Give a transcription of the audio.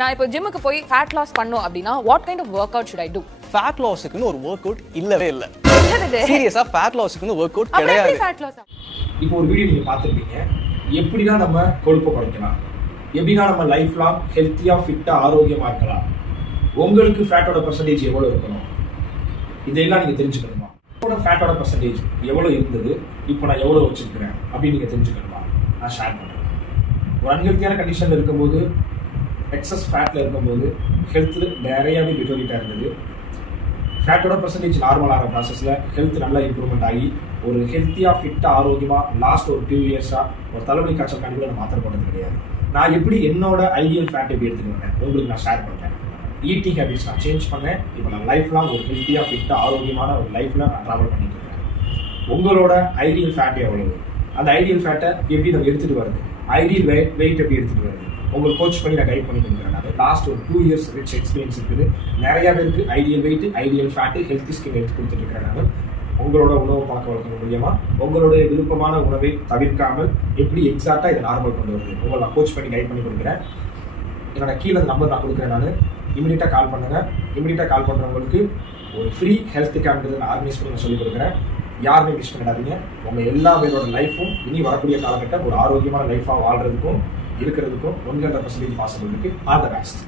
நான் இப்போ ஜிம்முக்கு போய் ஃபேட் லாஸ் பண்ணனும் அப்படினா what kind of work out should I do? Fat லாஸ்க்குன்னு ஒரு வொர்க் அவுட் இல்லவே இல்ல. சீரியஸா ஃபேட் லாஸ்க்குன்னு வொர்க் அவுட் கிடையாது. இப்போ ஒரு வீடியோ நீங்க பார்த்திருப்பீங்க. எப்படினா நம்ம கொழுப்பை குறைக்கலாம், எப்படினா நம்ம லைஃப் லாங் ஹெல்த்தியா ஃபிட்டா ஆரோக்கியமா இருக்கலாம், உங்களுக்கு ஃபேட்டோட பெர்சன்டேஜ் எவ்வளவு இருக்கணும், இதெல்லாம் நீங்க தெரிஞ்சுக்கணுமா? ஃபேட்டோட பெர்சன்டேஜ் எவ்வளவு இருந்தது, இப்போ நான் எவ்வளவு வச்சிருக்கிறேன் அப்படின்னு நீங்க தெரிஞ்சுக்கணுமா? நான் ஷேர் பண்றேன். ஒரு அன்ஹெல்த்தியான கண்டிஷன்ல இருக்கும்போது, எக்ஸஸ் ஃபேட்ல இருக்கும்போது ஹெல்த் நிறையவே டிட்டோரிட்டா இருந்தது. ஃபேட்டோட பெர்சன்டேஜ் நார்மலான ப்ராசஸ்ல ஹெல்த் நல்லா இம்ப்ரூவ்மெண்ட் ஆகி ஒரு ஹெல்த்தியா ஃபிட்டா ஆரோக்கியமா லாஸ்ட் ஒரு 2 இயர்ஸா ஒரு தலைவலி காய்ச்சல் கண்டிப்பாக நான் மாத்திரை போட்டது கிடையாது. நான் எப்படி என்னோட ஐடியல் ஃபேட் எப்படி எடுத்துக்கிறேன் உங்களுக்கு நான் ஷேர் பண்றேன். ஈட்டிங் ஹேபிட்ஸ் நான் சேஞ்ச் பண்ணேன். இப்போ நான் லைஃப் லாங் ஒரு ஹெல்த்தியா ஃபிட்டா ஆரோக்கியமான ஒரு லைஃப்ல நான் ட்ராவல் பண்ணிட்டு இருக்கேன். உங்களோட ஐடியல் ஃபேட் எவ்வளவு, அந்த ஐடியல் ஃபேட்டை எப்படி நம்ம எடுத்துட்டு வருது, ஐடியல் வெயிட் எப்படி எடுத்துட்டு வருது, உங்களுக்கு கோச் பண்ணி நான் கைட் பண்ணி கொடுக்குறேன். லாஸ்ட் ஒரு 2 இயர்ஸ் ரிச் எக்ஸ்பீரியன்ஸ் இருக்குது. நிறைய பேருக்கு ideal wait, ideal fat, healthy skin எடுத்து கொடுத்துட்டு இருக்கிறேன். நான் உங்களோட உணவு பழக்க வழக்கம் மூலியமா உங்களுடைய விருப்பமான உணவை தவிர்க்காமல் எப்படி எக்ஸாக்டா இதை நார்மல் கொண்டு வருது உங்களை நான் கோச் பண்ணி கைட் பண்ணி கொடுக்குறேன். என்னோட கீழே நம்பர் நான் கொடுக்குறேன். நான் இமீடியட்டாக கால் பண்ணுங்க. இமீடியட்டாக கால் பண்ணுறவங்களுக்கு ஒரு ஃப்ரீ ஹெல்த் கேம்ப் நான் ஆர்கனைஸ் பண்ணி நான் சொல்லிக் கொடுக்குறேன். யாருமே மிஸ் பண்ணிடாதீங்க. உங்கள் எல்லா பேரோட லைஃப்பும் இனி வரக்கூடிய காலகட்டம் ஒரு ஆரோக்கியமான லைஃபாக வாழ்றதுக்கும் இருக்கிறதுக்கும் 100% பாசிபிள் இருக்கு. All the best.